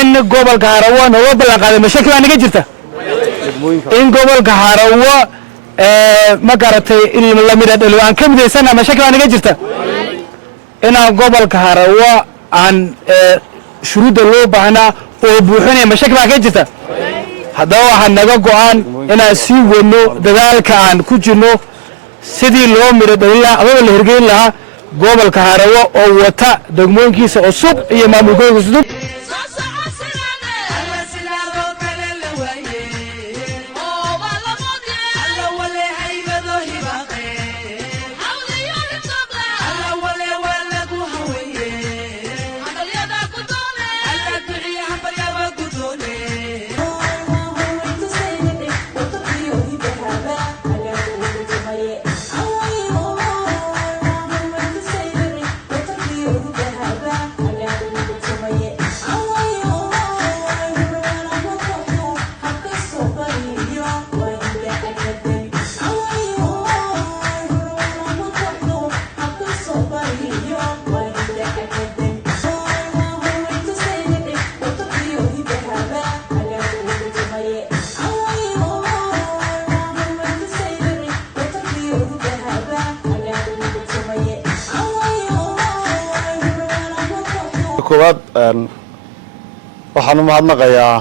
إن قبل كهروا نواب بالقادة مشاكل أنا جرته إن قبل كهروا ما قرأت إلا من لميرة الوان كم ذي سنة مشاكل أنا جرته إن قبل كهروا عن شروط اللوب هنا وبوحنا مشاكل أنا جرته هذا هو هنجاكو عن إن سيو إنه ذلك عن كوجنو سيدي اللوب ميرة الله أول اللي هرجين لها قبل كهروا أو وتا دقمون كيس أصوب يمام يقول أصوب كواد waxaan mahadnaqayaa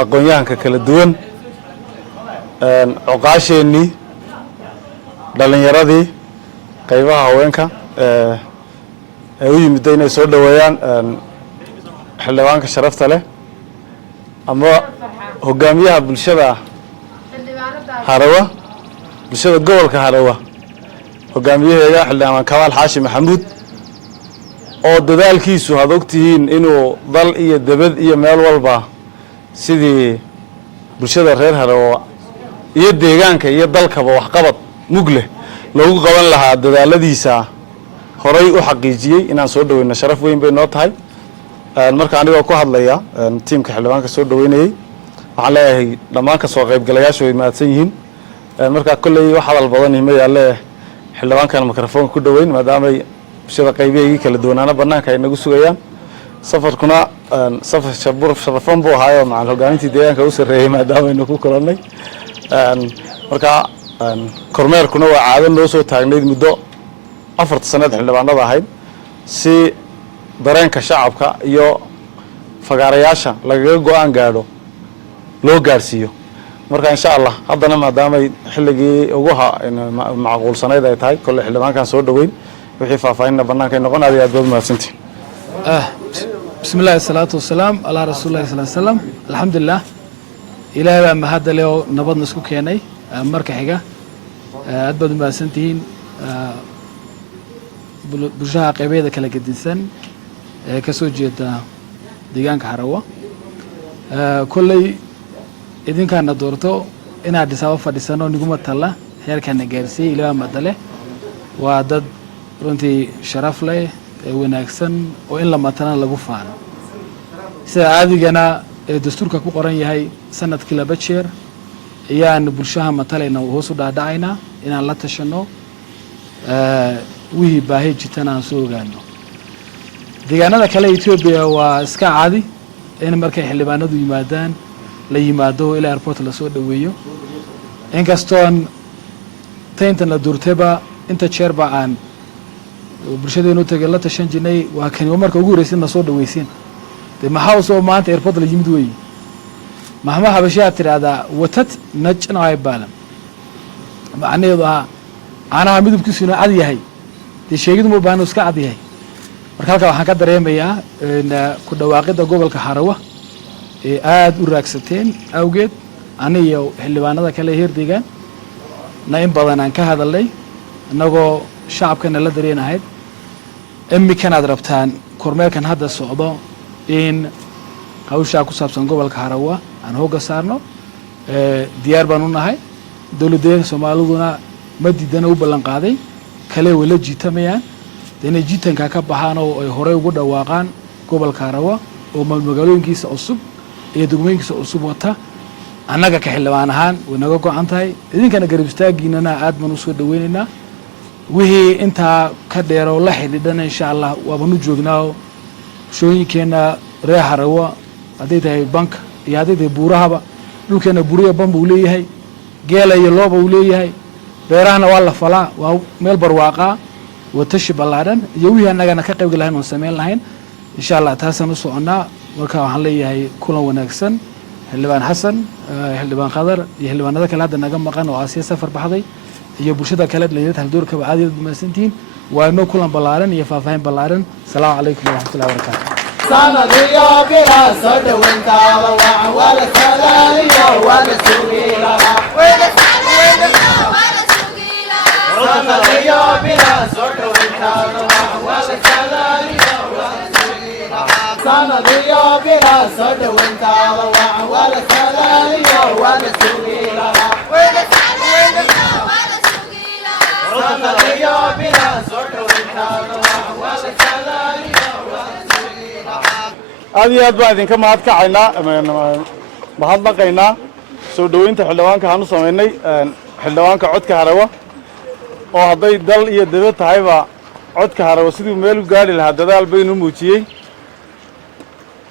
aqoonyahanka kala duwan oqaasheenii dhalinyaradii qaybaha haweenka ee u yimid inay soo dhaweeyaan xildhibaanka sharafta leh ama hogaamiyaha bulshada Harawa bulshada gobolka Harawa hogaamiyaha xildhibaan Kamal Hashim Maxamuud oo dadaalkiisu had ogtihiin inuu dal iyo dabad iyo meel walba sidii bulshada reer Harawa iyo deegaanka iyo dalkaba wax qabad mugle lagu qaban lahaa dadaaladiisa horay u xaqiijiyay inaan soo dhaweeyno sharaf weyn bay noo tahay marka aniga ku hadlaya tiimka xildhibaanka soo dhaweynayay waxaan leeyahay dhammaan ka soo qaybgalayaashu way maadsan yihiin marka kulay wax hadal badan ma yaale xildhibaankan mikrofoonka ku dhaweyn maadaama bulshada qaybiga kala duwanaana banaanka ay nagu sugayaan safarkuna safar sharafan buu ahaayoo macal hogaamintii deegaanka u sareeyay maadaama aynu ku kulannay marka kormeerkuna waa caado noo soo taagnayd muddo 4 sanad xildhibaanada ahayd si dareenka shacabka iyo fagaarayaasha lagaga go'aan gaadho loo gaarsiiyo marka insha Allah haddana maadaama xilligii ugu macquulsanayd ay tahay kulli xildhibaankan soo dhaweyn wixii faahfaahinna banaanka noqon aad baad mahadsantiin bismillaah salaatu wassalaam ala rasuulillaah sallallahu alayhi wasallam alxamdulillah ilaahay baa mahadale oo nabadna isku keenay marka xiga aad baad mahadsantiin bulshada qaybeeda kala gedinsan ee ka soo jeeda deegaanka Harawa kullay idinkaana doorto inaad dhisaabo fadhisano niguma tala heerkana gaarsiiyay ilaahay madale waa dad runtii sharaf leh wanaagsan oo in la matana lagu faano sida aadigana dastuurka ku qoran yahay sanadkii laba jeer ayaan bulshada matalayna hoos u dhaadhacayna inaan la tashano wixii baahi jirtana aan soo ogaano deegaanada kale Ethiopia waa iska caadi in markay xildhibaanadu yimaadaan la yimaado ila airport la soo dhaweeyo inkastoon taynta la durtaba inta jeer ba aan bulshadeenu tagay la tashan jinay waa kan marka ugu horeysay soo dhaweysin maxaa soo maanta airport la yimid weey mahma habashaa tiraada watad najna ay baalan macnaheedu ana midabkiisuna cad yahay sheegid mu baan iska cad yahay marka halka waxaan ka dareemayaa ku dhawaaqida gobolka Harawa ee aad u raagsateen awgeed aniyo xildhibaanada kale heer deegaan na in badan aan ka hadalay anagoo shacabkana la dareenahay imikana aad rabtaan kormeerkan hadda socdo in hawsha ku saabsan gobolka Harawa aan hooga saarno diyaar baan u nahay dawladda Soomaaliduna ma diidana u ballan qaaday kale wala jiitamayaan inay jiitanka ka baxaan oo ay hore ugu dhawaaqaan gobolka Harawa oo magaalooyinkiisa cusub iyo degmooyinkiisa cusub wata annaga ka xildhibaan ahaan wanaga go'an tahay idinkana garab istaagiinana aad baan u soo dhaweynaynaa wixii inta ka dheero la xidhiidhana insha Allah waabanu joognaa shooyinkeena reer Harawa hadday tahay bank iyo hadday tahay buurahaba dhulkeena buriya ban buu leeyahay geela iyo looba uu leeyahay beerahana waa la falaa waa meel barwaaqa watashi ballaaran iyo wixii annagana ka qayb galayn oo sameyn lahayn insha Allah taasaan u soconaa marka waxaan leeyahay kulan wanaagsan xildhibaan xasan xildhibaan qadar iyo xildhibaanada kale hadda naga maqan oo Aasiya safar baxday iyo bulshada kale dhalinyarada haldoorkaba aad iyo mahadsantiin waa inoo kulan ballaaran iyo faahfaahin ballaaran salaamu calaykum waraxmatullahi wabarakaatu sanadiyo bila soo dhawayntaada waa wala salaaliyo wala sugiila sanadiyo bila soo dhawayntaada waa wala salaaliyo wala sugiila sanadiyo bila soo dhawayntaada waa wala salaaliyo wala sugiila sanadiyo bila soo dhawayntaada waa wala salaaliyo aad iyo aad baan idinka mahadnaqaynaa soo dhoweynta xildhibaanka aan u samaynay xildhibaanka codka Harawa oo hadday dal iyo dibad tahayba codka Harawa sidii meel u gaari lahaa dadaal baynu muujiyey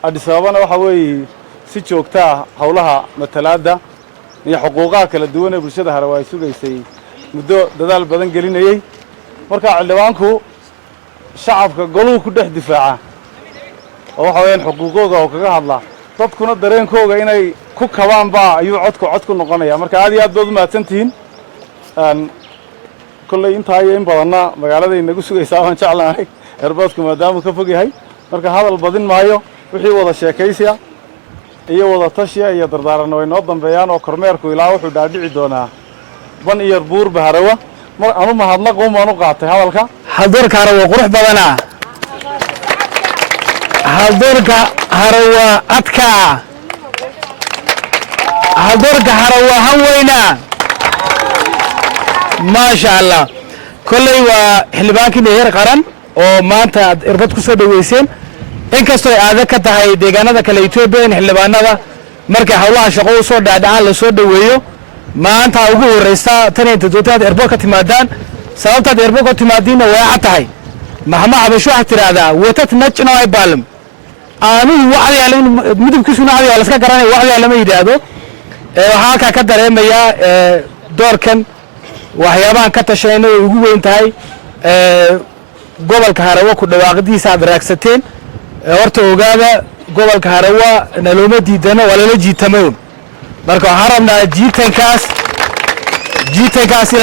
Addis Ababana waxa weeye si joogta ah hawlaha matalaada iyo xuquuqaha kala duwan ee bulshada Harawa ay sugaysay muddo dadaal badan gelinayay marka xildhibaanku shacabka goluhu ku dhex difaaca oo waxa weeyaan xuquuqooda oo kaga hadla dadkuna dareenkooga inay ku kabaan baa ayuu cod ku noqonaya marka aad iyo aad baad u mahadsantihiin kullay intaa iyo in badanna magaalada inagu sugaysaa waan jeclahay airportka maadaama ka fog yahay marka hadal badin maayo wixii wada sheekaysiya iyo wada tashiya iyo dardaaranna way noo dambeeyaan oo kormeerku ilaa wuxuu dhaadhici doonaa ban iyo buurba Harawa mar anu mahadnaq umaan u qaatay hadalka haldoorka Harawa qurux badana haldoorka Harawa adka haldoorka Harawa haweyna ma sha Allah kullay waa xildhibaankii heer qaran oo maanta irbad ku soo dhaweyseen inkastoo aad ka tahay deegaanada kale Itoobiya in xildhibaanada markay hawlaha shaqo u soo dhaadhacaan la soo dhaweeyo maanta ugu horeysa tan inta doontaad irbad ka timaadaan sababta irbad ka timaadiina waa tahay maxama abasho wax tiraada watad najna ay baalam aanu wacdi yalan midabkiisuna wacdi la iska garanay wacdi lama yiraahdo waxa halka ka dareemaya doorkan waxyaabahan ka tashayno ugu weyn tahay gobolka Harawa ku dhawaaqdiisa aad raagsateen horta ogaada gobolka Harawa nalooma diidano wala la jiitamayo marka waxaan rabnaa jiitankaas in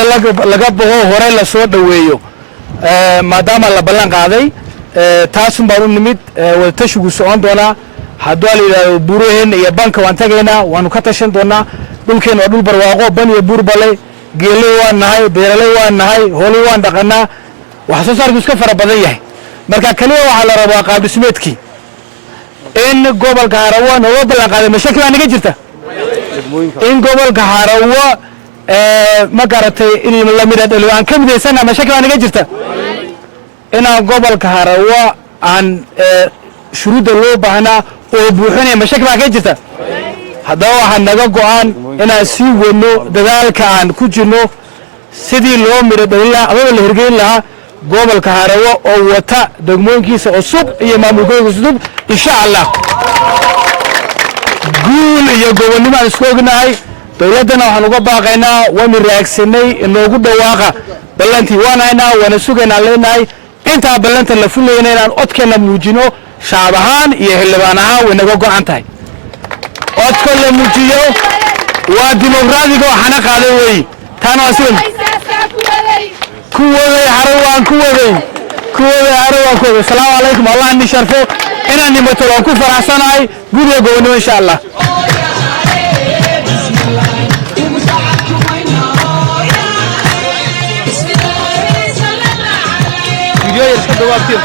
laga boqo hore la soo dhaweeyo maadaama la ballan qaaday taasun baan u nimid wada tashigu socon doonaa hadduu la yiraahdo buuraheen iyo banka waan tagaynaa waanu ka tashan doonaa dhulkeen waa dhul barwaaqo ban iyo buur balay geelay waan nahay beeralay waan nahay hoolay waan dhaqanaa wax soo saarku iska fara badan yahay marka kaliya waxa la rabaa qaab dhismeedkii in gobolka Harawa noo ballan qaaday mashakil aan naga jirta in gobolka Harawa ma garatay in la midado aan ka mideysana mashakil aan naga jirta in gobolka Harawa aan shuruuda loo baahnaa oo buuxinay mashakil aan ka jirta haddaba waxaan naga go'an inaan sii wadno dadaalka aan ku jirno sidii loo midado ilaa adoo la hirgelin lahaa gobolka Harawa oo wata degmooyinkiisa cusub iyo maamulkooda cusub insha Allah guul iyo gobonnimo isku ognahay dawladana waxaan uga baaqaynaa waan raagsanay inoogu dhawaaqa ballantii waanaynaa wana sugaynaa leenahay inta ballanta la fulayna inaan codkeena muujino shacab iyo xildhibaan ahaan way naga go'an tahay codka la muujiyo waa dimuqraadiga waxana qaaday way tan asin kuwaday Harawa salaamu alaykum Allah ni sharfo inaan nimato waan ku faraxsanahay guriga gobonnimo insha Allah video iska dhawaaqtiyo